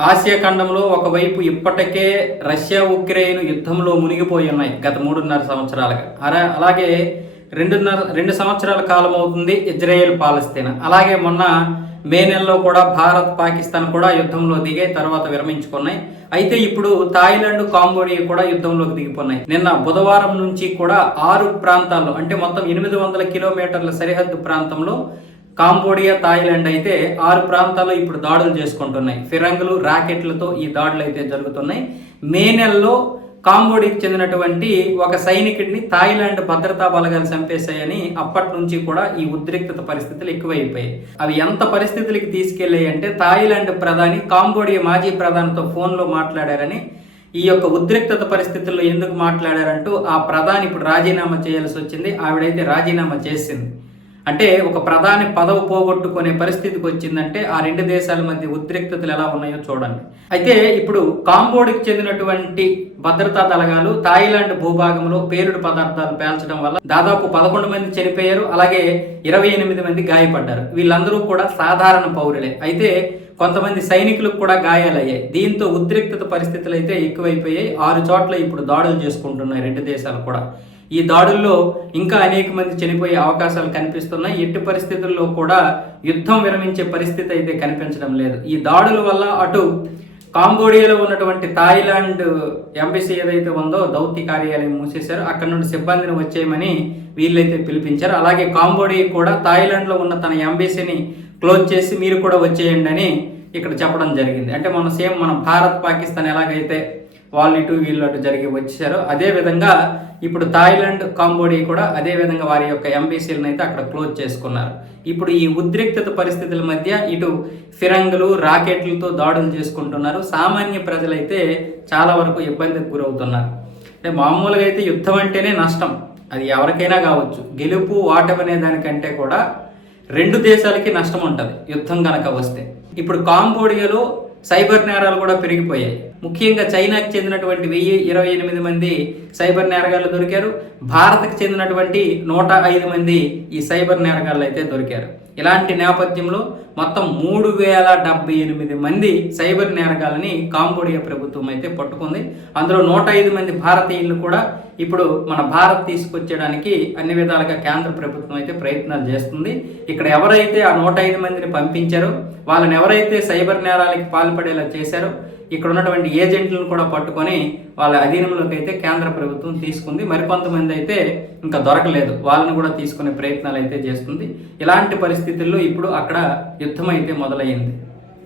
Asia ఖండంలో ఒకవైపు ఇప్పటికే రష్యా ఉక్రెయిన్ యుద్ధంలో మునిగిపోయి ఉన్నాయి గత మూడున్నర సంవత్సరాలుగా. అలా- అలాగే రెండున్నర రెండు సంవత్సరాల కాలం అవుతుంది ఇజ్రాయెల్ పాలస్తీనా. అలాగే మొన్న మే నెలలో కూడా భారత్ పాకిస్తాన్ కూడా యుద్ధంలో దిగే తర్వాత విరమించుకున్నాయి. అయితే ఇప్పుడు థాయిలాండ్ కాంబోడియా కూడా యుద్ధంలోకి దిగిపోయినాయి నిన్న బుధవారం నుంచి కూడా ఆరు ప్రాంతాల్లో అంటే మొత్తం ఎనిమిది వందల కిలోమీటర్ల సరిహద్దు ప్రాంతంలో కాంబోడియా థాయిలాండ్ అయితే ఆరు ప్రాంతాల్లో ఇప్పుడు దాడులు చేసుకుంటున్నాయి. ఫిరంగులు రాకెట్లతో ఈ దాడులు అయితే జరుగుతున్నాయి. మే నెలలో కాంబోడియాకి చెందినటువంటి ఒక సైనికుడిని థాయిలాండ్ భద్రతా బలగాలు చంపేశాయని అప్పటి నుంచి కూడా ఈ ఉద్రిక్తత పరిస్థితులు ఎక్కువైపోయాయి. అవి ఎంత పరిస్థితులకి తీసుకెళ్ళాయి అంటే థాయిలాండ్ ప్రధాని కాంబోడియా మాజీ ప్రధానితో ఫోన్లో మాట్లాడారని ఈ యొక్క ఉద్రిక్తత పరిస్థితుల్లో ఎందుకు మాట్లాడారంటూ ఆ ప్రధాని ఇప్పుడు రాజీనామా చేయాల్సి వచ్చింది. ఆవిడైతే రాజీనామా చేసింది. అంటే ఒక ప్రధాని పదవి పోగొట్టుకునే పరిస్థితికి వచ్చిందంటే ఆ రెండు దేశాల మధ్య ఉద్రిక్తతలు ఎలా ఉన్నాయో చూడండి. అయితే ఇప్పుడు కాంబోడికి చెందినటువంటి భద్రతా దళగాలు థాయిలాండ్ భూభాగంలో పేలుడు పదార్థాలు పేల్చడం వల్ల దాదాపు పదకొండు మంది చనిపోయారు అలాగే ఇరవై ఎనిమిది మంది గాయపడ్డారు. వీళ్ళందరూ కూడా సాధారణ పౌరులే. అయితే కొంతమంది సైనికులకు కూడా గాయాలయ్యాయి. దీంతో ఉద్రిక్తత పరిస్థితులు అయితే ఎక్కువైపోయాయి. ఆరు చోట్ల ఇప్పుడు దాడులు చేసుకుంటున్నాయి రెండు దేశాలు కూడా. ఈ దాడుల్లో ఇంకా అనేక మంది చనిపోయే అవకాశాలు కనిపిస్తున్నాయి. ఎట్టి పరిస్థితుల్లో కూడా యుద్ధం విరమించే పరిస్థితి అయితే కనిపించడం లేదు. ఈ దాడుల వల్ల అటు కాంబోడియాలో ఉన్నటువంటి థాయిలాండ్ ఎంబసీ ఏదైతే ఉందో దౌత్య కార్యాలయం మూసేశారు. అక్కడ నుండి సిబ్బందిని వచ్చేయమని వీళ్ళైతే పిలిపించారు. అలాగే కాంబోడియా కూడా థాయిలాండ్లో ఉన్న తన ఎంబసీని క్లోజ్ చేసి మీరు కూడా వచ్చేయండి అని ఇక్కడ చెప్పడం జరిగింది. అంటే మన సేమ్ మన భారత్ పాకిస్తాన్ ఎలాగైతే వాళ్ళు ఇటు వీళ్ళు అటు జరిగి వచ్చారో అదే విధంగా ఇప్పుడు థాయిలాండ్ కాంబోడియా కూడా అదే విధంగా వారి యొక్క ఎంబీసీలను అయితే అక్కడ క్లోజ్ చేసుకున్నారు. ఇప్పుడు ఈ ఉద్రిక్తత పరిస్థితుల మధ్య ఇటు ఫిరంగులు రాకెట్లతో దాడులు చేసుకుంటున్నారు. సామాన్య ప్రజలైతే చాలా వరకు ఇబ్బందికి గురవుతున్నారు. అంటే మామూలుగా అయితే యుద్ధం అంటేనే నష్టం. అది ఎవరికైనా కావచ్చు. గెలుపు ఓటమనే అనే దానికంటే కూడా రెండు దేశాలకి నష్టం ఉంటుంది. యుద్ధం కనుక వస్తే. ఇప్పుడు కాంబోడియాలో సైబర్ నేరాలు కూడా పెరిగిపోయాయి. ముఖ్యంగా చైనాకి చెందినటువంటి వెయ్యి ఇరవై ఎనిమిది మంది సైబర్ నేరగాళ్ళు దొరికారు. భారత్కి చెందినటువంటి నూట ఐదు మంది ఈ సైబర్ నేరగాళ్ళు అయితే దొరికారు. ఇలాంటి నేపథ్యంలో మొత్తం మూడు వేల డెబ్బై ఎనిమిది మంది సైబర్ నేరగాలని కాంబోడియా ప్రభుత్వం అయితే పట్టుకుంది. అందులో నూట ఐదు మంది భారతీయులు కూడా ఇప్పుడు మన భారత్ తీసుకొచ్చేయడానికి అన్ని విధాలుగా కేంద్ర ప్రభుత్వం అయితే ప్రయత్నాలు చేస్తుంది. ఇక్కడ ఎవరైతే ఆ నూట ఐదు మందిని పంపించారో వాళ్ళని ఎవరైతే సైబర్ నేరాలకి పాల్పడేలా చేశారో ఇక్కడ ఉన్నటువంటి ఏజెంట్లను కూడా పట్టుకొని వాళ్ళ అధీనంలోకి అయితే కేంద్ర ప్రభుత్వం తీసుకుంది. మరికొంతమంది అయితే ఇంకా దొరకలేదు. వాళ్ళని కూడా తీసుకునే ప్రయత్నాలు అయితే చేస్తుంది. ఇలాంటి పరిస్థితుల్లో ఇప్పుడు అక్కడ యుద్ధం అయితే మొదలైంది